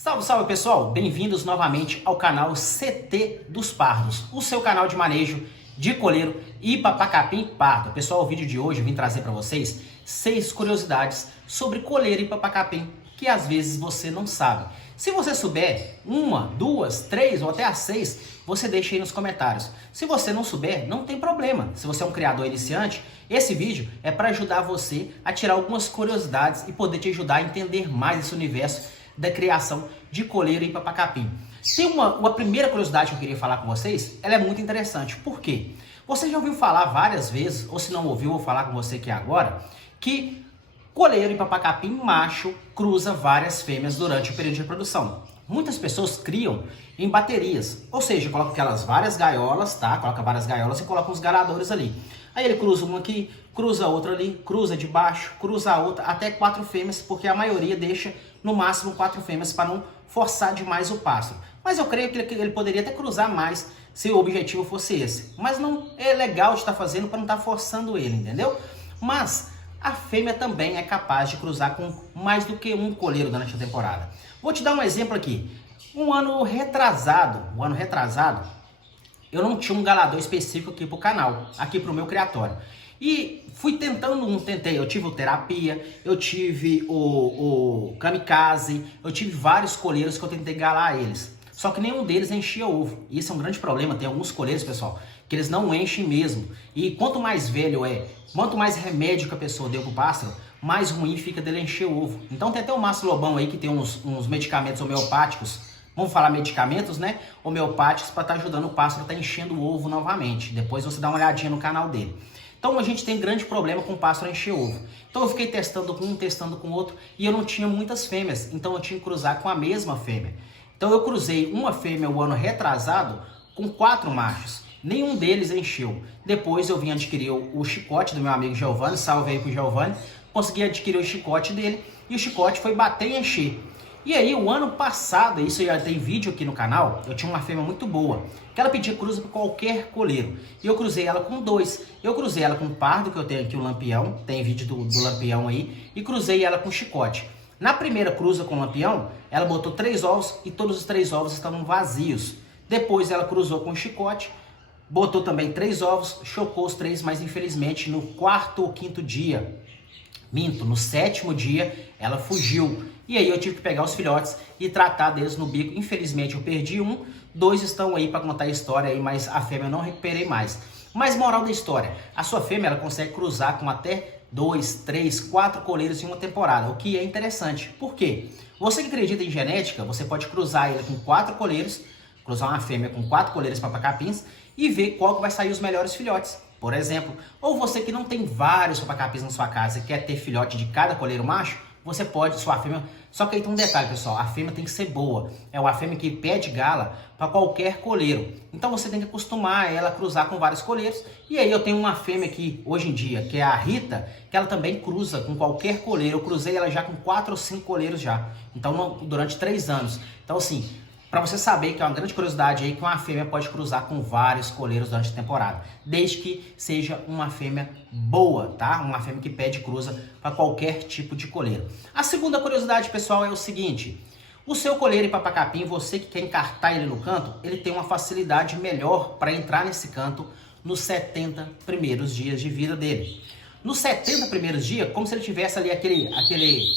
Salve, salve pessoal! Bem-vindos novamente ao canal CT dos Pardos, o seu canal de manejo de coleiro e papacapim pardo. Pessoal, o vídeo de hoje eu vim trazer para vocês 6 curiosidades sobre coleiro e papacapim que às vezes você não sabe. Se você souber uma, duas, três ou até as 6, você deixa aí nos comentários. Se você não souber, não tem problema. Se você é um criador iniciante, esse vídeo é para ajudar você a tirar algumas curiosidades e poder te ajudar a entender mais esse universo da criação de coleiro e papacapim. Tem uma primeira curiosidade que eu queria falar com vocês, ela é muito interessante. Por quê? Você já ouviu falar várias vezes, ou se não ouviu, eu vou falar com você aqui agora, que coleiro e papacapim macho cruza várias fêmeas durante o período de reprodução. Muitas pessoas criam em baterias, ou seja, coloca aquelas várias gaiolas, tá? Coloca várias gaiolas e coloca uns garadores ali. Aí ele cruza uma aqui, cruza outra ali, cruza de baixo, cruza a outra, até 4 fêmeas, porque a maioria deixa no máximo 4 fêmeas para não forçar demais o pássaro. Mas eu creio que ele poderia até cruzar mais se o objetivo fosse esse. Mas não é legal de estar fazendo para não estar forçando ele, entendeu? Mas a fêmea também é capaz de cruzar com mais do que um coleiro durante a temporada. Vou te dar um exemplo aqui. Um ano retrasado, eu não tinha um galador específico aqui para o canal, aqui para o meu criatório. E fui eu tive o terapia, eu tive o kamikaze, eu tive vários coleiros que eu tentei galar eles. Só que nenhum deles enchia ovo. E isso é um grande problema, tem alguns coleiros, pessoal, que eles não enchem mesmo. E quanto mais velho quanto mais remédio que a pessoa deu pro pássaro, mais ruim fica dele encher o ovo. Então tem até o Márcio Lobão aí que tem uns medicamentos homeopáticos, vamos falar medicamentos, né? Homeopáticos para estar ajudando o pássaro a estar enchendo o ovo novamente. Depois você dá uma olhadinha no canal dele. Então a gente tem grande problema com o pássaro encher ovo. Então eu fiquei testando com um, testando com outro, e eu não tinha muitas fêmeas, então eu tinha que cruzar com a mesma fêmea. Então eu cruzei uma fêmea o ano retrasado com 4 machos. Nenhum deles encheu. Depois eu vim adquirir o chicote do meu amigo Giovanni, salve aí pro Giovanni. Consegui adquirir o chicote dele e o chicote foi bater e encher. E aí o ano passado, isso já tem vídeo aqui no canal, eu tinha uma fêmea muito boa, que ela pedia cruza para qualquer coleiro. E eu cruzei ela com 2. Eu cruzei ela com o pardo, que eu tenho aqui o lampião, tem vídeo do lampião aí, e cruzei ela com chicote. Na primeira cruza com o lampião, ela botou 3 ovos e todos os 3 ovos estavam vazios. Depois ela cruzou com o chicote, botou também 3 ovos, chocou os 3, mas infelizmente no 4º ou 5º dia, no 7º dia, ela fugiu. E aí eu tive que pegar os filhotes e tratar deles no bico. Infelizmente eu perdi 1, 2 estão aí para contar a história aí, mas a fêmea eu não recuperei mais. Mas moral da história, a sua fêmea ela consegue cruzar com até 2, 3, 4 coleiros em uma temporada, o que é interessante. Por quê? Você que acredita em genética, você pode cruzar ele com 4 coleiros, cruzar uma fêmea com 4 coleiros papacapins e ver qual que vai sair os melhores filhotes, por exemplo. Ou você que não tem vários papacapins na sua casa e quer ter filhote de cada coleiro macho, você pode, sua fêmea... Só que aí tem um detalhe, pessoal, a fêmea tem que ser boa. É uma fêmea que pede gala para qualquer coleiro. Então você tem que acostumar ela a cruzar com vários coleiros. E aí eu tenho uma fêmea aqui, hoje em dia, que é a Rita, que ela também cruza com qualquer coleiro. Eu cruzei ela já com 4 ou 5 coleiros já. Então, durante 3 anos. Então, assim... Para você saber que é uma grande curiosidade aí que uma fêmea pode cruzar com vários coleiros durante a temporada, desde que seja uma fêmea boa, tá? Uma fêmea que pede cruza para qualquer tipo de coleiro. A segunda curiosidade, pessoal, é o seguinte: o seu coleiro e papacapim, você que quer encartar ele no canto, ele tem uma facilidade melhor para entrar nesse canto nos 70 primeiros dias de vida dele. Nos 70 primeiros dias, como se ele tivesse ali aquele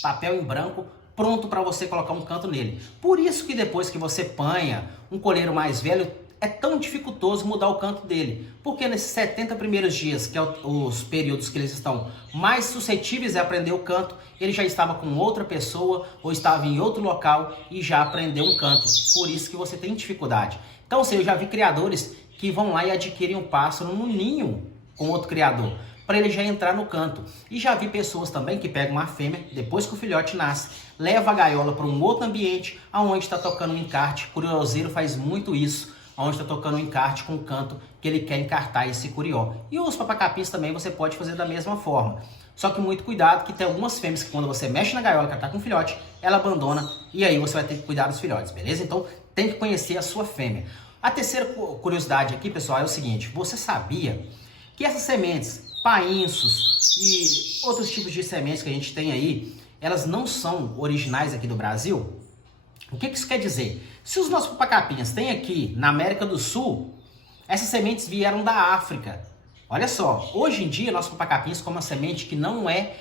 papel em branco pronto para você colocar um canto nele. Por isso que depois que você panha um coleiro mais velho, é tão dificultoso mudar o canto dele. Porque nesses 70 primeiros dias, que é os períodos que eles estão mais suscetíveis a aprender o canto, ele já estava com outra pessoa ou estava em outro local e já aprendeu um canto. Por isso que você tem dificuldade. Então, assim, eu já vi criadores que vão lá e adquirem um pássaro no ninho com outro criador, para ele já entrar no canto. E já vi pessoas também que pegam uma fêmea, depois que o filhote nasce, leva a gaiola para um outro ambiente, aonde está tocando um encarte. Curioseiro faz muito isso, aonde está tocando um encarte com o canto que ele quer encartar esse curió. E os papacapins também você pode fazer da mesma forma. Só que muito cuidado, que tem algumas fêmeas que quando você mexe na gaiola que ela está com o filhote, ela abandona e aí você vai ter que cuidar dos filhotes, beleza? Então tem que conhecer a sua fêmea. A terceira curiosidade aqui, pessoal, é o seguinte: você sabia que essas sementes, painços e outros tipos de sementes que a gente tem aí, elas não são originais aqui do Brasil? O que isso quer dizer? Se os nossos papacapinhas têm aqui na América do Sul, essas sementes vieram da África. Olha só, hoje em dia nossos papacapinhas comem uma semente que não é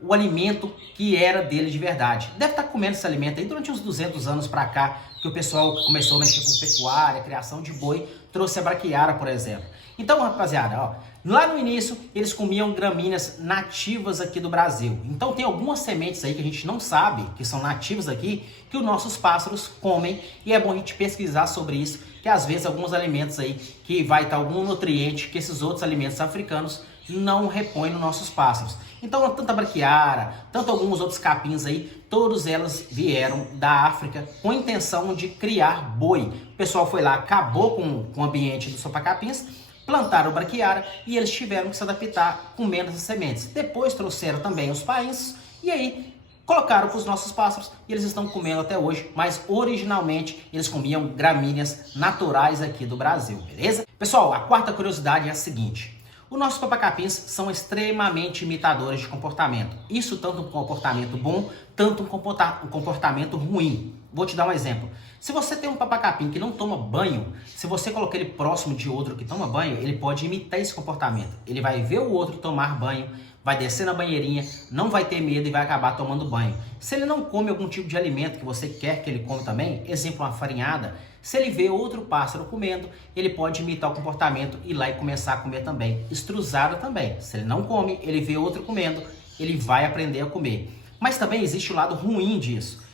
o alimento que era dele de verdade. Deve estar comendo esse alimento aí durante uns 200 anos para cá, que o pessoal começou a mexer com pecuária, criação de boi, trouxe a braquiara, por exemplo. Então, rapaziada, ó, lá no início eles comiam gramíneas nativas aqui do Brasil. Então tem algumas sementes aí que a gente não sabe, que são nativas aqui, que os nossos pássaros comem, e é bom a gente pesquisar sobre isso, que às vezes alguns alimentos aí que vai estar algum nutriente que esses outros alimentos africanos não repõem nos nossos pássaros. Então, tanto a braquiara, tanto alguns outros capins aí, todas elas vieram da África com a intenção de criar boi. O pessoal foi lá, acabou com o ambiente dos papacapins, plantaram braquiara e eles tiveram que se adaptar comendo essas sementes. Depois trouxeram também os painços e aí colocaram para os nossos pássaros e eles estão comendo até hoje, mas originalmente eles comiam gramíneas naturais aqui do Brasil, beleza? Pessoal, a quarta curiosidade é a seguinte: os nossos papacapins são extremamente imitadores de comportamento. Isso tanto um comportamento bom, tanto um comportamento ruim. Vou te dar um exemplo. Se você tem um papacapim que não toma banho, se você colocar ele próximo de outro que toma banho, ele pode imitar esse comportamento. Ele vai ver o outro tomar banho, vai descer na banheirinha, não vai ter medo e vai acabar tomando banho. Se ele não come algum tipo de alimento que você quer que ele coma também, exemplo, uma farinhada, se ele vê outro pássaro comendo, ele pode imitar o comportamento e ir lá e começar a comer também. Estruzada também. Se ele não come, ele vê outro comendo, ele vai aprender a comer. Mas também existe o lado ruim disso.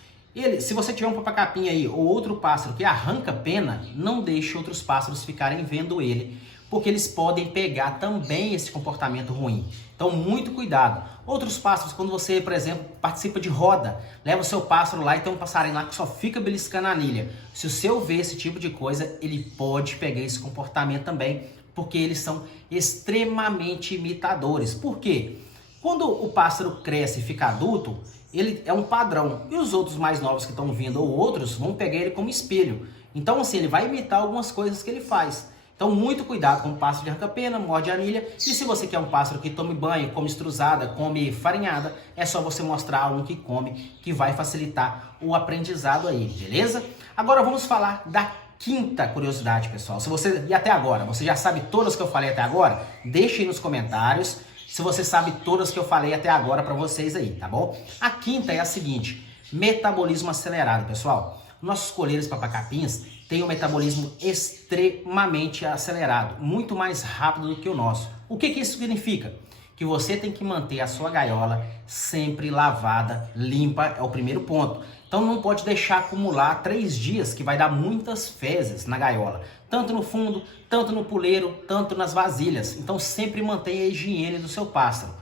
Se você tiver um papacapim aí ou outro pássaro que arranca pena, não deixe outros pássaros ficarem vendo ele, porque eles podem pegar também esse comportamento ruim. Então, muito cuidado. Outros pássaros, quando você, por exemplo, participa de roda, leva o seu pássaro lá e tem um passarinho lá que só fica beliscando a anilha. Se o seu vê esse tipo de coisa, ele pode pegar esse comportamento também, porque eles são extremamente imitadores. Por quê? Quando o pássaro cresce e fica adulto, ele é um padrão. E os outros mais novos que estão vindo ou outros vão pegar ele como espelho. Então, assim, ele vai imitar algumas coisas que ele faz. Então, muito cuidado com o pássaro de arranca-pena, morde a anilha. E se você quer um pássaro que tome banho, come estruzada, come farinhada, é só você mostrar um que come, que vai facilitar o aprendizado aí, beleza? Agora vamos falar da quinta curiosidade, pessoal. Se você, e até agora, você já sabe todas que eu falei até agora? Deixe aí nos comentários se você sabe todas que eu falei até agora para vocês aí, tá bom? A quinta é a seguinte: metabolismo acelerado, pessoal. Nossos coleiros papacapins têm um metabolismo extremamente acelerado, muito mais rápido do que o nosso. O que isso significa? Que você tem que manter a sua gaiola sempre lavada, limpa, é o primeiro ponto. Então não pode deixar acumular 3 dias, que vai dar muitas fezes na gaiola, tanto no fundo, tanto no puleiro, tanto nas vasilhas. Então sempre mantenha a higiene do seu pássaro.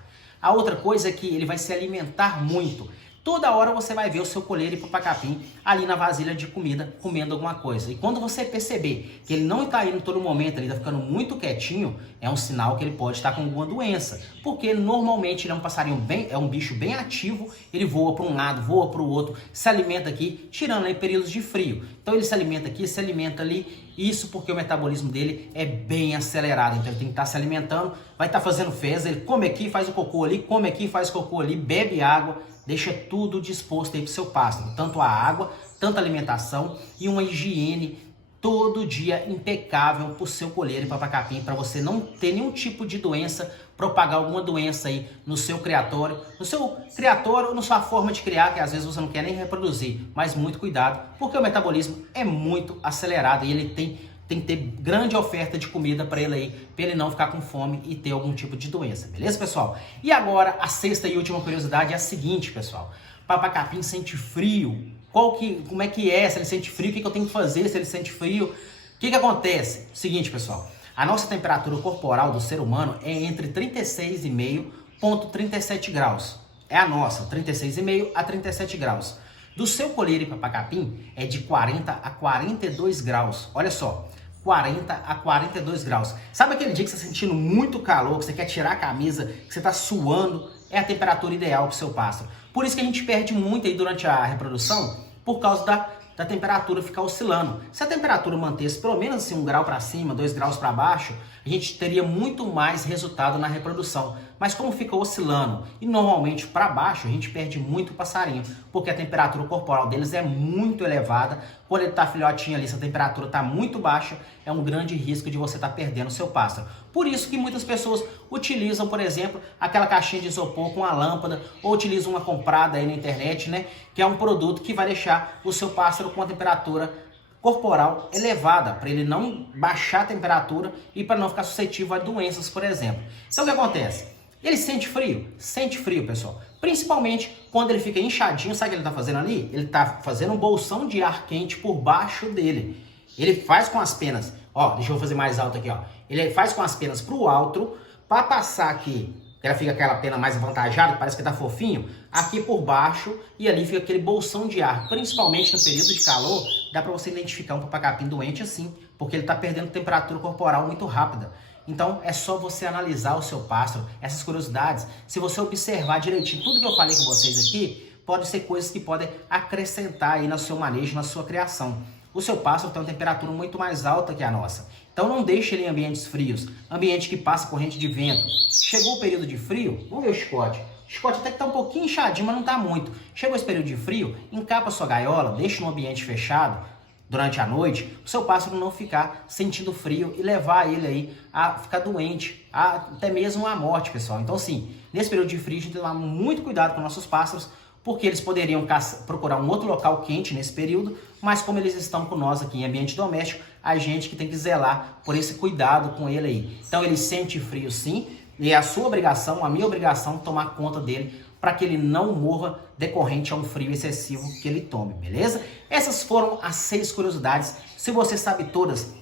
A outra coisa é que ele vai se alimentar muito. Toda hora você vai ver o seu coleiro e papacapim ali na vasilha de comida, comendo alguma coisa. E quando você perceber que ele não está indo todo momento, ele está ficando muito quietinho, é um sinal que ele pode estar com alguma doença. Porque normalmente ele é um passarinho é um bicho bem ativo, ele voa para um lado, voa para o outro, se alimenta aqui, tirando aí períodos de frio. Então ele se alimenta aqui, se alimenta ali, isso porque o metabolismo dele é bem acelerado. Então ele tem que estar se alimentando, vai estar fazendo fezes, ele come aqui, faz o cocô ali, come aqui, faz cocô ali, bebe água. Deixa tudo disposto aí para o seu pássaro, tanto a água, tanto a alimentação e uma higiene todo dia impecável para o seu coleiro e papacapim, para você não ter nenhum tipo de doença, propagar alguma doença aí no seu criatório, ou na sua forma de criar, que às vezes você não quer nem reproduzir, mas muito cuidado, porque o metabolismo é muito acelerado e ele tem que ter grande oferta de comida para ele aí, para ele não ficar com fome e ter algum tipo de doença, beleza, pessoal? E agora, a sexta e última curiosidade é a seguinte, pessoal: papacapim sente frio. Como é que é? Se ele sente frio, o que eu tenho que fazer se ele sente frio? O que acontece? Seguinte, pessoal, a nossa temperatura corporal do ser humano é entre 36,5 e 37 graus. É a nossa, 36,5 a 37 graus. Do seu coleiro e papacapim é de 40 a 42 graus. Olha só, 40 a 42 graus. Sabe aquele dia que você está sentindo muito calor, que você quer tirar a camisa, que você está suando? É a temperatura ideal para o seu pássaro. Por isso que a gente perde muito aí durante a reprodução, por causa da temperatura ficar oscilando. Se a temperatura mantesse pelo menos assim, 1 grau para cima, 2 graus para baixo, a gente teria muito mais resultado na reprodução. Mas como fica oscilando e normalmente para baixo, a gente perde muito o passarinho, porque a temperatura corporal deles é muito elevada. Quando ele está filhotinho ali, se a temperatura está muito baixa, é um grande risco de você estar perdendo o seu pássaro. Por isso que muitas pessoas utilizam, por exemplo, aquela caixinha de isopor com a lâmpada, ou utilizam uma comprada aí na internet, né? Que é um produto que vai deixar o seu pássaro com a temperatura corporal elevada, para ele não baixar a temperatura e para não ficar suscetível a doenças, por exemplo. Então o que acontece? Ele sente frio? Sente frio, pessoal. Principalmente quando ele fica inchadinho, sabe o que ele está fazendo ali? Ele está fazendo um bolsão de ar quente por baixo dele. Ele faz com as penas, ó, deixa eu fazer mais alto aqui, ó. Ele faz com as penas para o alto, para passar aqui, que ela fica aquela pena mais avantajada, parece que tá fofinho, aqui por baixo, e ali fica aquele bolsão de ar. Principalmente no período de calor, dá para você identificar um papacapim doente assim, porque ele está perdendo temperatura corporal muito rápida. Então é só você analisar o seu pássaro, essas curiosidades. Se você observar direitinho tudo que eu falei com vocês aqui, pode ser coisas que podem acrescentar aí no seu manejo, na sua criação. O seu pássaro tem uma temperatura muito mais alta que a nossa. Então não deixe ele em ambientes frios, ambiente que passa corrente de vento. Chegou o período de frio, vamos ver o chicote. O chicote até que está um pouquinho inchadinho, mas não está muito. Chegou esse período de frio, encapa a sua gaiola, deixa num ambiente fechado durante a noite, o seu pássaro não ficar sentindo frio e levar ele aí a ficar doente, até mesmo a morte, pessoal. Então sim, nesse período de frio a gente tem que tomar muito cuidado com nossos pássaros, porque eles poderiam procurar um outro local quente nesse período, mas como eles estão com nós aqui em ambiente doméstico, a gente que tem que zelar por esse cuidado com ele aí. Então ele sente frio sim, e é a sua obrigação, a minha obrigação, tomar conta dele para que ele não morra decorrente a um frio excessivo que ele tome, beleza? Essas foram as 6 curiosidades. Se você sabe todas,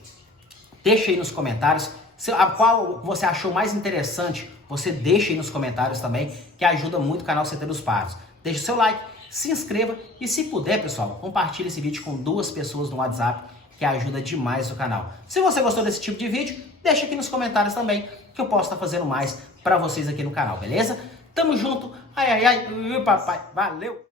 deixa aí nos comentários. A qual você achou mais interessante, você deixa aí nos comentários também, que ajuda muito o canal CT dos Pardos. Deixe o seu like, se inscreva e se puder, pessoal, compartilhe esse vídeo com 2 pessoas no WhatsApp, que ajuda demais o canal. Se você gostou desse tipo de vídeo, deixa aqui nos comentários também, que eu posso estar fazendo mais para vocês aqui no canal, beleza? Tamo junto, ai, ai, ai, papai, valeu!